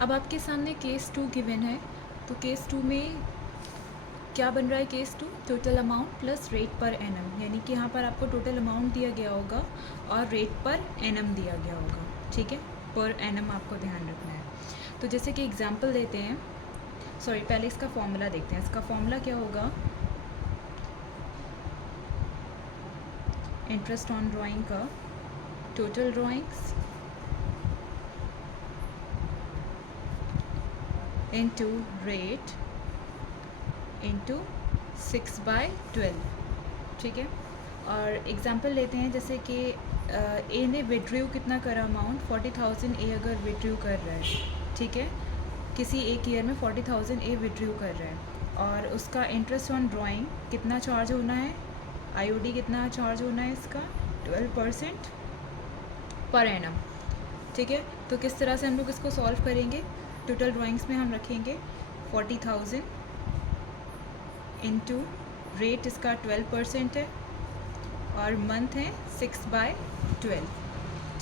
अब आपके सामने केस 2 गिवन है, तो केस 2 में क्या बन रहा है? Case 2 total amount plus rate per annum, यानी कि यहाँ पर आपको टोटल अमाउंट दिया गया होगा और रेट पर एनम दिया गया होगा, ठीक है। पर एनम आपको ध्यान रखना है। तो जैसे कि एग्जांपल देते हैं, सॉरी पहले इसका फॉर्मूला देखते हैं। इसका फॉर्मूला क्या होगा? इंटरेस्ट ऑन ड्राइंग का total drawings into rate into 6/12, ठीक है। और एग्जांपल लेते हैं, जैसे कि ए ने विड्रू कितना करा अमाउंट 40,000 ए अगर विड्रू कर रहा है, ठीक है, किसी एक ईयर में 40,000 ए विड्रू कर रहा है और उसका इंटरेस्ट ऑन ड्राइंग कितना चार्ज होना है, आईओडी कितना चार्ज होना है इसका 12% पर एनम, ठीक है। तो किस तरह से हम लोग इसको सॉल्व करेंगे? टोटल ड्राइंग्स में हम रखेंगे 40,000 इंटू रेट इसका 12% है और मंथ है 6/12,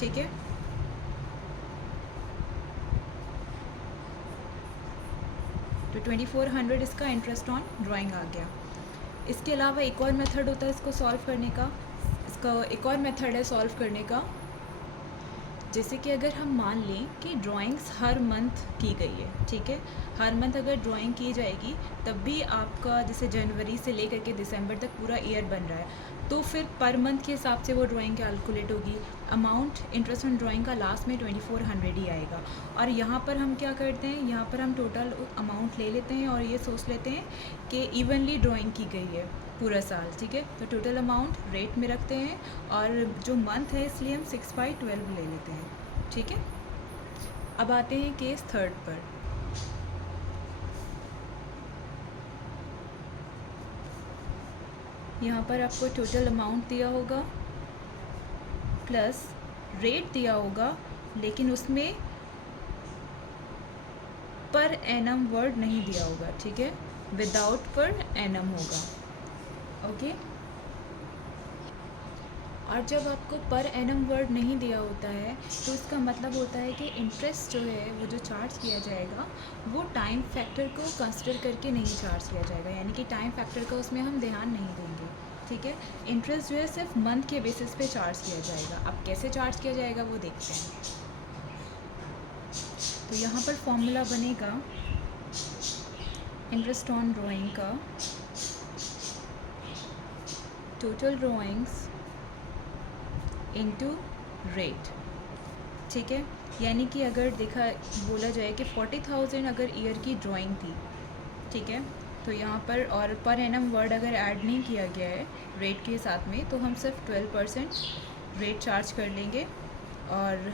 ठीक है। तो 2400 इसका इंटरेस्ट ऑन ड्राइंग आ गया। इसके अलावा एक और मेथड होता है इसको सॉल्व करने का। इसका एक और मेथड है सॉल्व करने का, जैसे कि अगर हम मान लें कि ड्राइंग्स हर मंथ की गई है, ठीक है, हर मंथ अगर ड्राइंग की जाएगी तब भी आपका जैसे जनवरी से लेकर के दिसंबर तक पूरा ईयर बन रहा है, तो फिर पर मंथ के हिसाब से वो ड्राइंग कैलकुलेट होगी। अमाउंट इंटरेस्ट ऑन ड्राइंग का लास्ट में 2400 ही आएगा। और यहाँ पर हम क्या करते हैं, यहाँ पर हम टोटल अमाउंट ले लेते हैं और ये सोच लेते हैं कि इवनली ड्राइंग की गई है पूरा साल, ठीक है। तो टोटल अमाउंट रेट में रखते हैं और जो मंथ है इसलिए हम 6/12 ले लेते हैं, ठीक है। अब आते हैं केस 3 पर। यहाँ पर आपको टोटल अमाउंट दिया होगा प्लस रेट दिया होगा, लेकिन उसमें पर एनम वर्ड नहीं दिया होगा, ठीक है, विदाउट पर एनम होगा, ओके। और जब आपको पर एनम वर्ड नहीं दिया होता है तो इसका मतलब होता है कि इंटरेस्ट जो है वो जो चार्ज किया जाएगा वो टाइम फैक्टर को कंसिडर करके नहीं चार्ज किया जाएगा, यानी कि टाइम फैक्टर का उसमें हम ध्यान नहीं देंगे, ठीक है। इंटरेस्ट जो है सिर्फ मंथ के बेसिस पे चार्ज किया जाएगा। अब कैसे चार्ज किया जाएगा वो देखते हैं। तो यहाँ पर फॉर्मूला बनेगा इंटरेस्ट ऑन ड्राइंग का टोटल ड्राइंग्स इनटू रेट, ठीक है। यानी कि अगर बोला जाए कि 40,000 अगर ईयर की ड्राइंग थी, ठीक है, तो यहाँ पर एनम वर्ड अगर ऐड नहीं किया गया है रेट के साथ में, तो हम सिर्फ 12% रेट चार्ज कर लेंगे और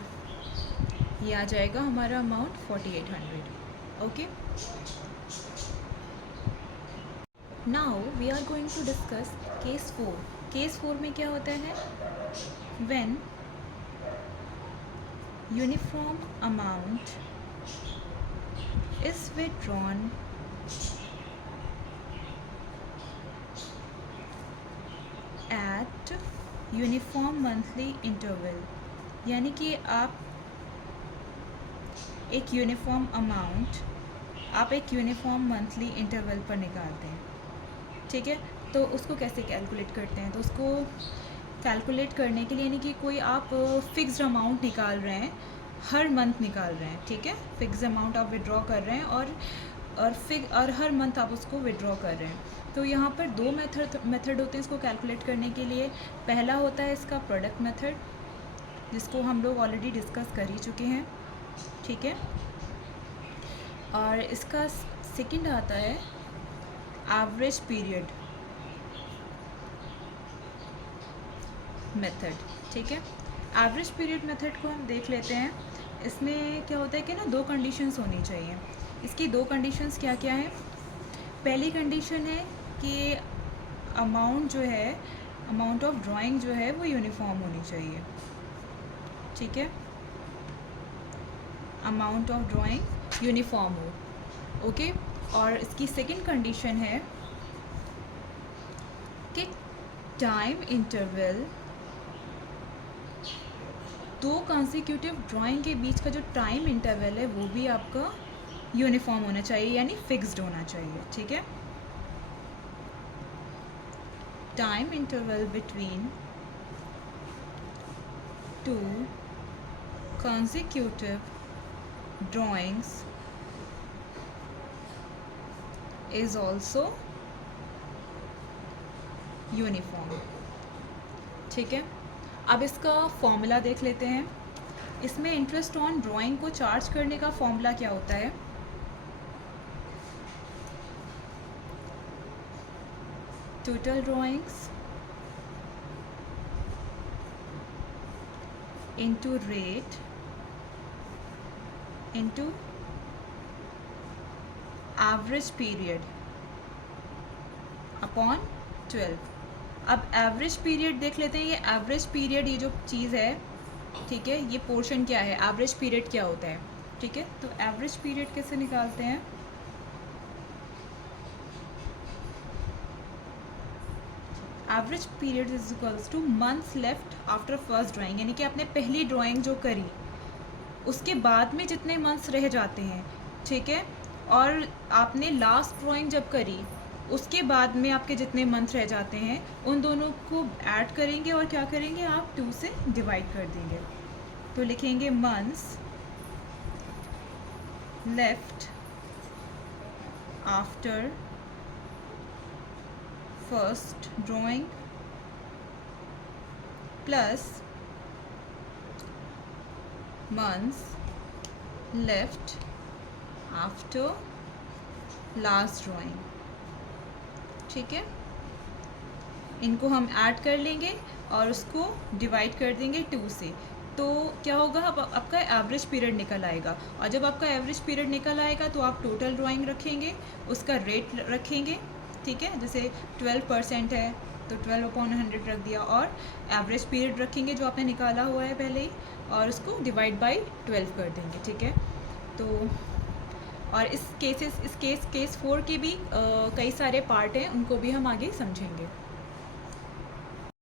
ये आ जाएगा हमारा amount 4800, okay. Now we are going to discuss case 4। Case 4 में क्या होता है? When uniform amount is withdrawn at uniform monthly interval, यानी कि आप एक यूनिफॉर्म अमाउंट आप एक यूनिफॉर्म मंथली इंटरवल पर निकालते हैं, ठीक है। तो उसको कैसे कैलकुलेट करते हैं? तो उसको कैलकुलेट करने के लिए यानी कि कोई आप फिक्स्ड अमाउंट निकाल रहे हैं, हर मंथ निकाल रहे हैं, ठीक है, फिक्स्ड अमाउंट आप विड्रॉ कर रहे हैं और हर मंथ आप उसको विड्रॉ कर रहे हैं। तो यहाँ पर दो मेथड होते हैं इसको कैलकुलेट करने के लिए। पहला होता है इसका प्रोडक्ट मेथड, जिसको हम लोग ऑलरेडी डिस्कस कर ही चुके हैं, ठीक है। और इसका सेकंड आता है एवरेज पीरियड मेथड, ठीक है। एवरेज पीरियड मेथड को हम देख लेते हैं। इसमें क्या होता है कि ना दो कंडीशंस होनी चाहिए। इसकी दो कंडीशंस क्या क्या हैं? पहली कंडीशन है कि अमाउंट जो है, अमाउंट ऑफ ड्राइंग जो है वो यूनिफॉर्म होनी चाहिए, ठीक है, अमाउंट ऑफ ड्राइंग यूनिफॉर्म हो, ओके। और इसकी सेकंड कंडीशन है कि टाइम इंटरवल दो कॉन्सिक्यूटिव ड्राइंग के बीच का जो टाइम इंटरवल है वो भी आपका यूनिफॉर्म होना चाहिए, यानी फिक्स्ड होना चाहिए, ठीक है। Time interval between two consecutive drawings is also uniform, ठीक है। अब इसका फॉर्मूला देख लेते हैं। इसमें इंटरेस्ट ऑन ड्राइंग को चार्ज करने का फॉर्मूला क्या होता है? Total drawings into rate into average period upon 12। अब एवरेज पीरियड देख लेते हैं। ये एवरेज पीरियड, ये जो चीज़ है, ठीक है, ये पोर्शन क्या है, एवरेज पीरियड क्या होता है, ठीक है। तो एवरेज पीरियड कैसे निकालते हैं? Average period is equals two months left after first drawing, यानी कि आपने पहली ड्राइंग जो करी उसके बाद में जितने मंथ्स रह जाते हैं, ठीक है, और आपने लास्ट ड्राइंग जब करी उसके बाद में आपके जितने मंथ रह जाते हैं उन दोनों को ऐड करेंगे और क्या करेंगे, आप 2 से डिवाइड कर देंगे। तो लिखेंगे months left after first drawing plus months left after last drawing, ठीक है। इनको हम ऐड कर लेंगे और उसको डिवाइड कर देंगे 2 से। तो क्या होगा, अब आपका एवरेज पीरियड निकल आएगा। और जब आपका एवरेज पीरियड निकल आएगा तो आप टोटल ड्राइंग रखेंगे, उसका रेट रखेंगे, ठीक है। जैसे 12% है तो 12/100 रख दिया, और एवरेज पीरियड रखेंगे जो आपने निकाला हुआ है पहले ही, और उसको डिवाइड बाई 12 कर देंगे, ठीक है। तो और इस केस 4 के भी कई सारे पार्ट हैं, उनको भी हम आगे समझेंगे।